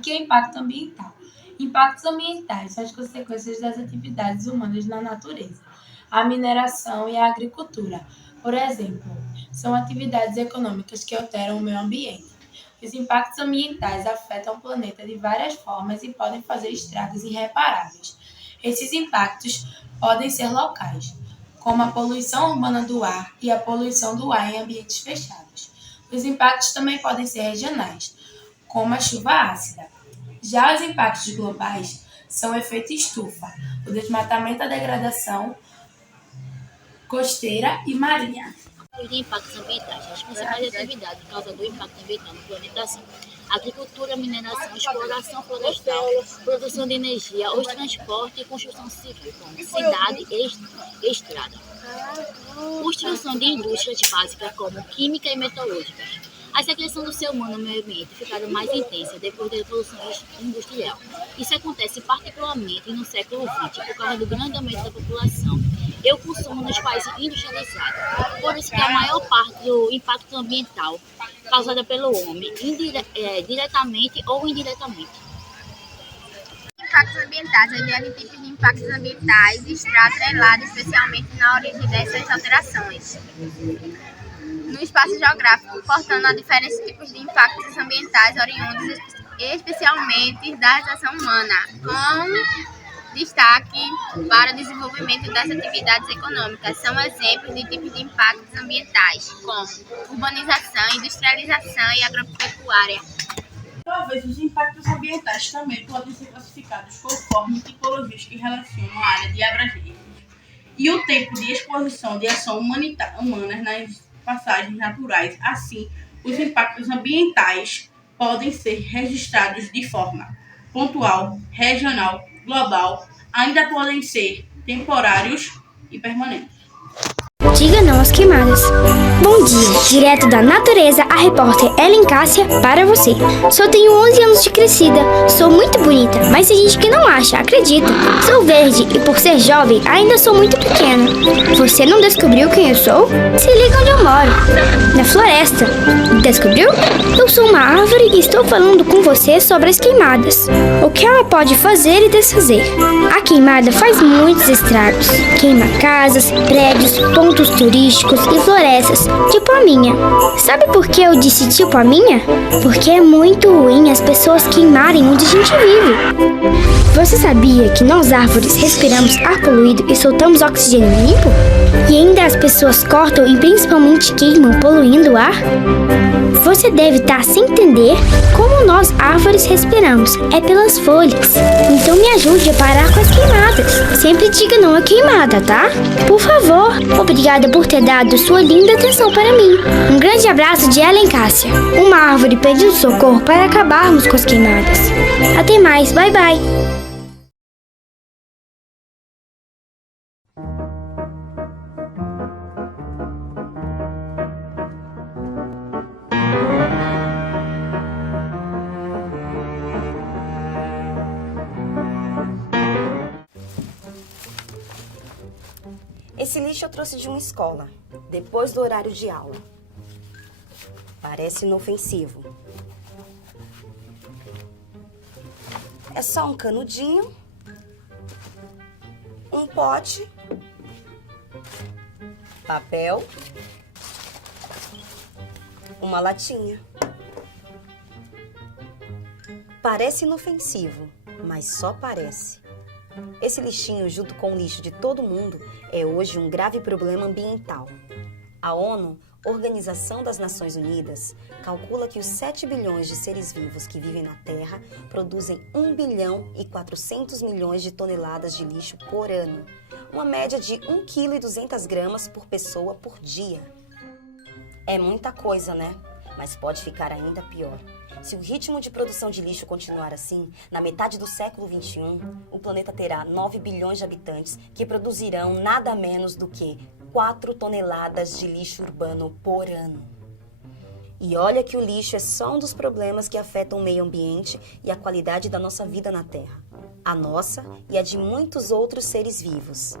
O que é impacto ambiental? Impactos ambientais são as consequências das atividades humanas na natureza, a mineração e a agricultura. Por exemplo, são atividades econômicas que alteram o meio ambiente. Os impactos ambientais afetam o planeta de várias formas e podem fazer estragos irreparáveis. Esses impactos podem ser locais, como a poluição urbana do ar e a poluição do ar em ambientes fechados. Os impactos também podem ser regionais, como a chuva ácida. Já os impactos globais são o efeito estufa, o desmatamento, a degradação costeira e marinha. De impactos ambientais. As principais atividades causam do impacto ambiental no planeta são agricultura, mineração, exploração florestal, produção de energia, os transportes e construção civil, como cidade e estrada. Construção de indústrias básicas como química e metalúrgicas. A secreção do ser humano no meio ambiente ficaram mais intensa depois da Revolução Industrial. Isso acontece particularmente no século XX por causa do grande aumento da população e o consumo nos países industrializados. Por isso que a maior parte do impacto ambiental causada pelo homem, diretamente ou indiretamente. Impactos ambientais. A ideia de tipos de impactos ambientais está atrelada especialmente na origem dessas alterações no espaço geográfico, portando a diferentes tipos de impactos ambientais oriundos especialmente da ação humana, com destaque para o desenvolvimento das atividades econômicas. São exemplos de tipos de impactos ambientais, como urbanização, industrialização e agropecuária. Talvez os impactos ambientais também podem ser classificados conforme tipologias que relacionam a área de abrangência e o tempo de exposição de ação humana nas passagens naturais. Assim, os impactos ambientais podem ser registrados de forma pontual, regional, global, ainda podem ser temporários e permanentes. Diga não às queimadas. Bom dia, direto da natureza, a repórter Ellen Cássia para você. Só tenho 11 anos de crescida, sou muito bonita, mas tem gente que não acha, acredita. Sou verde e por ser jovem ainda sou muito pequena. Você não descobriu quem eu sou? Se liga onde eu moro, na floresta. Descobriu? Eu sou uma árvore e estou falando com você sobre as queimadas. O que ela pode fazer e desfazer. A queimada faz muitos estragos. Queima casas, prédios, pontos turísticos e florestas, tipo a minha. Sabe por que eu disse tipo a minha? Porque é muito ruim as pessoas queimarem onde a gente vive. Você sabia que nós árvores respiramos ar poluído e soltamos oxigênio limpo? E ainda as pessoas cortam e principalmente queimam, poluindo o ar? Você deve estar sem entender como nós árvores respiramos. É pelas folhas. Então me ajude a parar com as queimadas. Sempre diga não à queimada, tá? Por favor. Obrigada por ter dado sua linda atenção para mim. Um grande abraço de Ellen Cássia. Uma árvore pedindo socorro para acabarmos com as queimadas. Até mais. Bye, bye. Esse lixo eu trouxe de uma escola, depois do horário de aula. Parece inofensivo. É só um canudinho, um pote, papel, uma latinha. Parece inofensivo, mas só parece. Esse lixinho, junto com o lixo de todo mundo, é hoje um grave problema ambiental. A ONU, Organização das Nações Unidas, calcula que os 7 bilhões de seres vivos que vivem na Terra produzem 1 bilhão e 400 milhões de toneladas de lixo por ano, uma média de 1,2 kg por pessoa por dia. É muita coisa, né? Mas pode ficar ainda pior. Se o ritmo de produção de lixo continuar assim, na metade do século XXI, o planeta terá 9 bilhões de habitantes que produzirão nada menos do que 4 toneladas de lixo urbano por ano. E olha que o lixo é só um dos problemas que afetam o meio ambiente e a qualidade da nossa vida na Terra. A nossa e a de muitos outros seres vivos.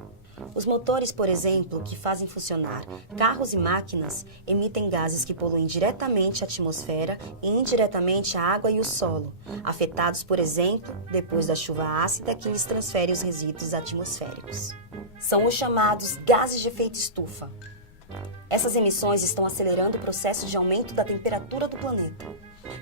Os motores, por exemplo, que fazem funcionar carros e máquinas, emitem gases que poluem diretamente a atmosfera e indiretamente a água e o solo, afetados, por exemplo, depois da chuva ácida que lhes transfere os resíduos atmosféricos. São os chamados gases de efeito estufa. Essas emissões estão acelerando o processo de aumento da temperatura do planeta,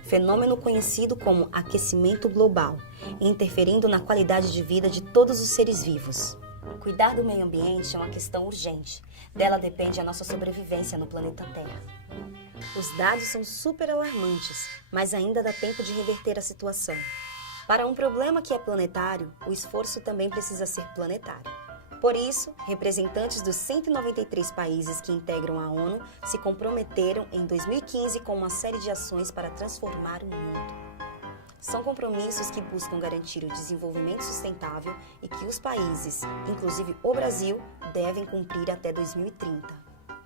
fenômeno conhecido como aquecimento global, e interferindo na qualidade de vida de todos os seres vivos. Cuidar do meio ambiente é uma questão urgente. Dela depende a nossa sobrevivência no planeta Terra. Os dados são super alarmantes, mas ainda dá tempo de reverter a situação. Para um problema que é planetário, o esforço também precisa ser planetário. Por isso, representantes dos 193 países que integram a ONU se comprometeram em 2015 com uma série de ações para transformar o mundo. São compromissos que buscam garantir o desenvolvimento sustentável e que os países, inclusive o Brasil, devem cumprir até 2030.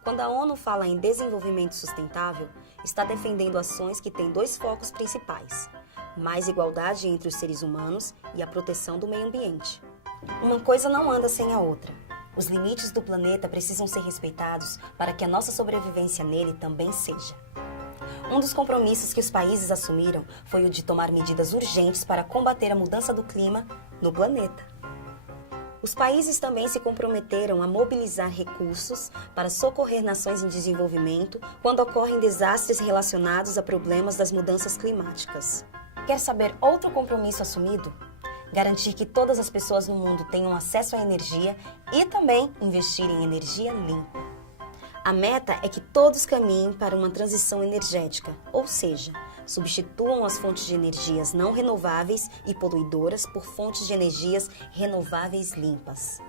Quando a ONU fala em desenvolvimento sustentável, está defendendo ações que têm dois focos principais: mais igualdade entre os seres humanos e a proteção do meio ambiente. Uma coisa não anda sem a outra. Os limites do planeta precisam ser respeitados para que a nossa sobrevivência nele também seja. Um dos compromissos que os países assumiram foi o de tomar medidas urgentes para combater a mudança do clima no planeta. Os países também se comprometeram a mobilizar recursos para socorrer nações em desenvolvimento quando ocorrem desastres relacionados a problemas das mudanças climáticas. Quer saber outro compromisso assumido? Garantir que todas as pessoas no mundo tenham acesso à energia e também investir em energia limpa. A meta é que todos caminhem para uma transição energética, ou seja, substituam as fontes de energias não renováveis e poluidoras por fontes de energias renováveis limpas.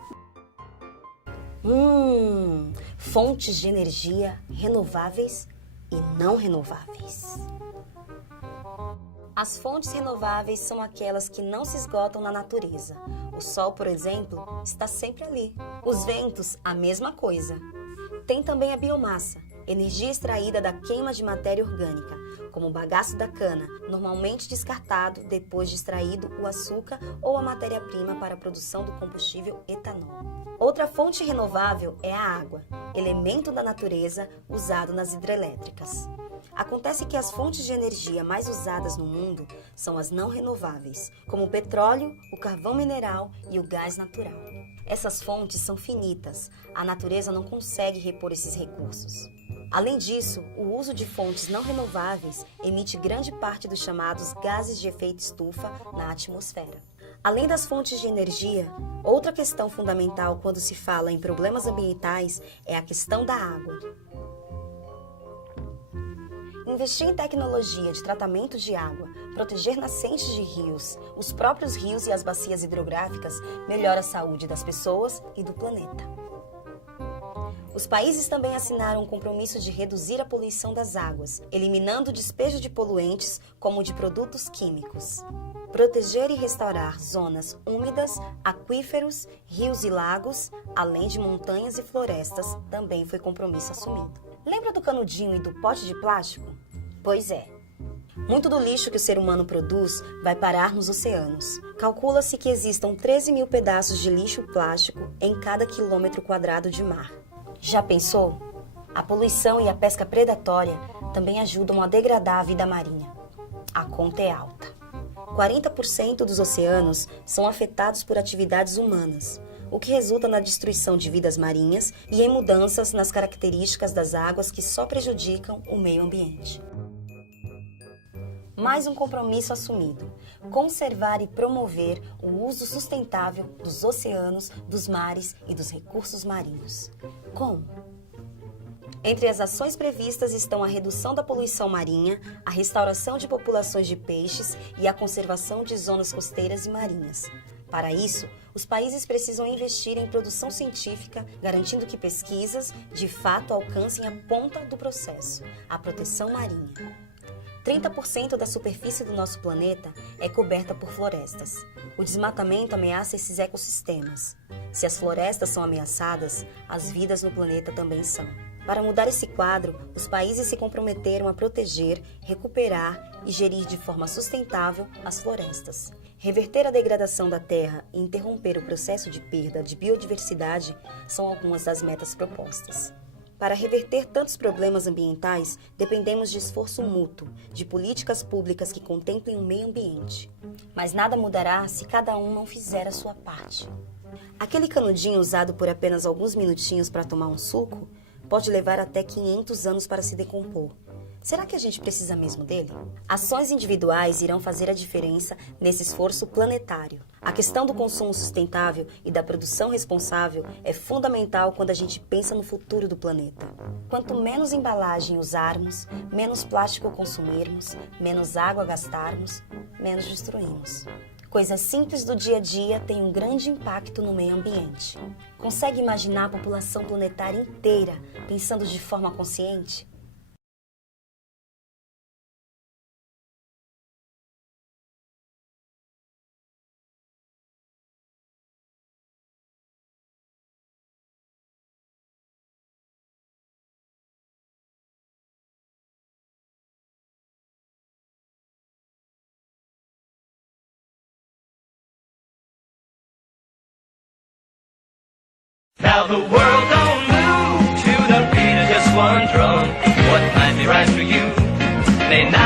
Fontes de energia renováveis e não renováveis. As fontes renováveis são aquelas que não se esgotam na natureza. O sol, por exemplo, está sempre ali. Os ventos, a mesma coisa. Tem também a biomassa, energia extraída da queima de matéria orgânica, como o bagaço da cana, normalmente descartado depois de extraído o açúcar ou a matéria-prima para a produção do combustível etanol. Outra fonte renovável é a água, elemento da natureza usado nas hidrelétricas. Acontece que as fontes de energia mais usadas no mundo são as não renováveis, como o petróleo, o carvão mineral e o gás natural. Essas fontes são finitas, a natureza não consegue repor esses recursos. Além disso, o uso de fontes não renováveis emite grande parte dos chamados gases de efeito estufa na atmosfera. Além das fontes de energia, outra questão fundamental quando se fala em problemas ambientais é a questão da água. Investir em tecnologia de tratamento de água, proteger nascentes de rios, os próprios rios e as bacias hidrográficas melhora a saúde das pessoas e do planeta. Os países também assinaram um compromisso de reduzir a poluição das águas, eliminando o despejo de poluentes como o de produtos químicos. Proteger e restaurar zonas úmidas, aquíferos, rios e lagos, além de montanhas e florestas, também foi compromisso assumido. Lembra do canudinho e do pote de plástico? Pois é. Muito do lixo que o ser humano produz vai parar nos oceanos. Calcula-se que existam 13 mil pedaços de lixo plástico em cada quilômetro quadrado de mar. Já pensou? A poluição e a pesca predatória também ajudam a degradar a vida marinha. A conta é alta. 40% dos oceanos são afetados por atividades humanas, o que resulta na destruição de vidas marinhas e em mudanças nas características das águas que só prejudicam o meio ambiente. Mais um compromisso assumido: conservar e promover o uso sustentável dos oceanos, dos mares e dos recursos marinhos. Como? Entre as ações previstas estão a redução da poluição marinha, a restauração de populações de peixes e a conservação de zonas costeiras e marinhas. Para isso, os países precisam investir em produção científica, garantindo que pesquisas, de fato, alcancem a ponta do processo, a proteção marinha. 30% da superfície do nosso planeta é coberta por florestas. O desmatamento ameaça esses ecossistemas. Se as florestas são ameaçadas, as vidas no planeta também são. Para mudar esse quadro, os países se comprometeram a proteger, recuperar e gerir de forma sustentável as florestas. Reverter a degradação da terra e interromper o processo de perda de biodiversidade são algumas das metas propostas. Para reverter tantos problemas ambientais, dependemos de esforço mútuo, de políticas públicas que contemplem o meio ambiente. Mas nada mudará se cada um não fizer a sua parte. Aquele canudinho usado por apenas alguns minutinhos para tomar um suco pode levar até 500 anos para se decompor. Será que a gente precisa mesmo dele? Ações individuais irão fazer a diferença nesse esforço planetário. A questão do consumo sustentável e da produção responsável é fundamental quando a gente pensa no futuro do planeta. Quanto menos embalagem usarmos, menos plástico consumirmos, menos água gastarmos, menos destruímos. Coisas simples do dia a dia têm um grande impacto no meio ambiente. Consegue imaginar a população planetária inteira pensando de forma consciente? Now the world